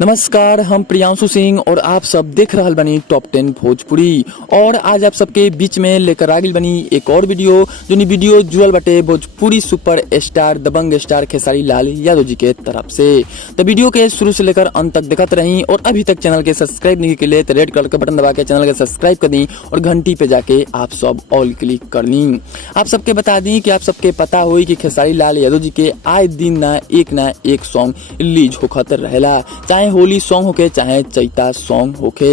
नमस्कार, हम प्रियांशु सिंह और आप सब देख रहल बनी टॉप 10 भोजपुरी। और आज आप सबके बीच में लेकर आ गई बनी एक और वीडियो जोनी वीडियो जुड़ल बटे भोजपुरी सुपर स्टार दबंग स्टार खेसारी लाल यादव जी के तरफ से। तो वीडियो के शुरू से लेकर अंत तक देखते रही और अभी तक चैनल के सब्सक्राइब नहीं के लिए तो रेड कलर का बटन दबा के चैनल के सब्सक्राइब कर दी और घंटी पे जाके आप सब ऑल क्लिक कर दी। आप सबके बता दी कि आप सबके पता हुई कि खेसारी लाल यादव जी के आए दिन ना एक सॉन्ग रिलीज होखत रहेला, चाहे होली सॉन्ग होके चाहे चैता सॉन्ग होके।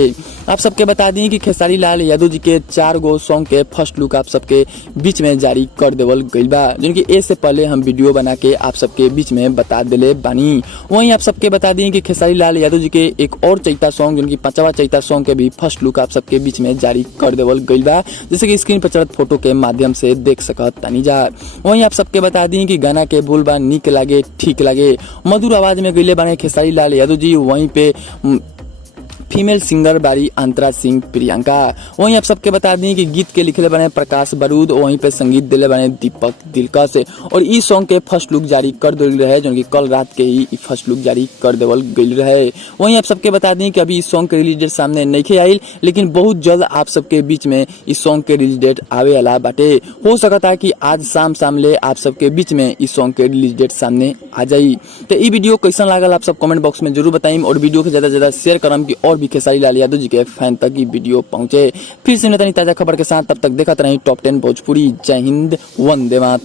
आप सबके बता दी कि खेसारी लाल यादव जी के 4 गो सॉन्ग के फर्स्ट लुक आप सबके बीच में जारी कर देवल गइल बा, जिनकी ए से पहले हम वीडियो बना के आप सबके बीच में बता देले बानी। वहीं आप सबके बता दी कि खेसारी लाल यादव जी के एक और चैता सॉन्ग जिनकी 5वां चैता सॉन्ग के भी फर्स्ट लुक आप सबके बीच में जारी कर देवल गइल बा, जैसे कि स्क्रीन पर चलत फोटो के माध्यम से देख सकत तानी जा। वहीं आप सबके बता दी कि गाना के बोल बा निक लागे ठीक लागे, मधुर आवाज में गइले बाने खेसारी लाल यादव जी। वहीं पे फीमेल सिंगर बारी अंतरा सिंह प्रियंका। वहीं आप सबके बता दी कि गीत के लिखले बने प्रकाश बारूद, वहीं पे संगीत दिले बने दीपक दिलकश। और इस सॉन्ग के फर्स्ट लुक जारी कर दिल रहे, जो कि कल रात के ही फर्स्ट लुक जारी कर देवल गइल रहे। वहीं आप सबके बता दी कि अभी इस सॉन्ग के रिलीज डेट सामने नहीं आइल, लेकिन बहुत जल्द आप सबके बीच में इस सॉन्ग के रिलीज डेट आवे वाला बाटे। हो सकता है कि आज शाम ले आप सबके बीच में इस सॉन्ग के रिलीज डेट सामने आ जाई। तो ये वीडियो कैसा लागल आप सब कमेंट बॉक्स में जरूर बताइम और वीडियो को ज्यादा से ज्यादा शेयर करम कि और भी खेसारी लाल यादव जी के फैन तक ये वीडियो पहुंचे। फिर से ताजा खबर के साथ, तब तक देखते रही टॉप 10 भोजपुरी। जय हिंद, वंदे मातरम।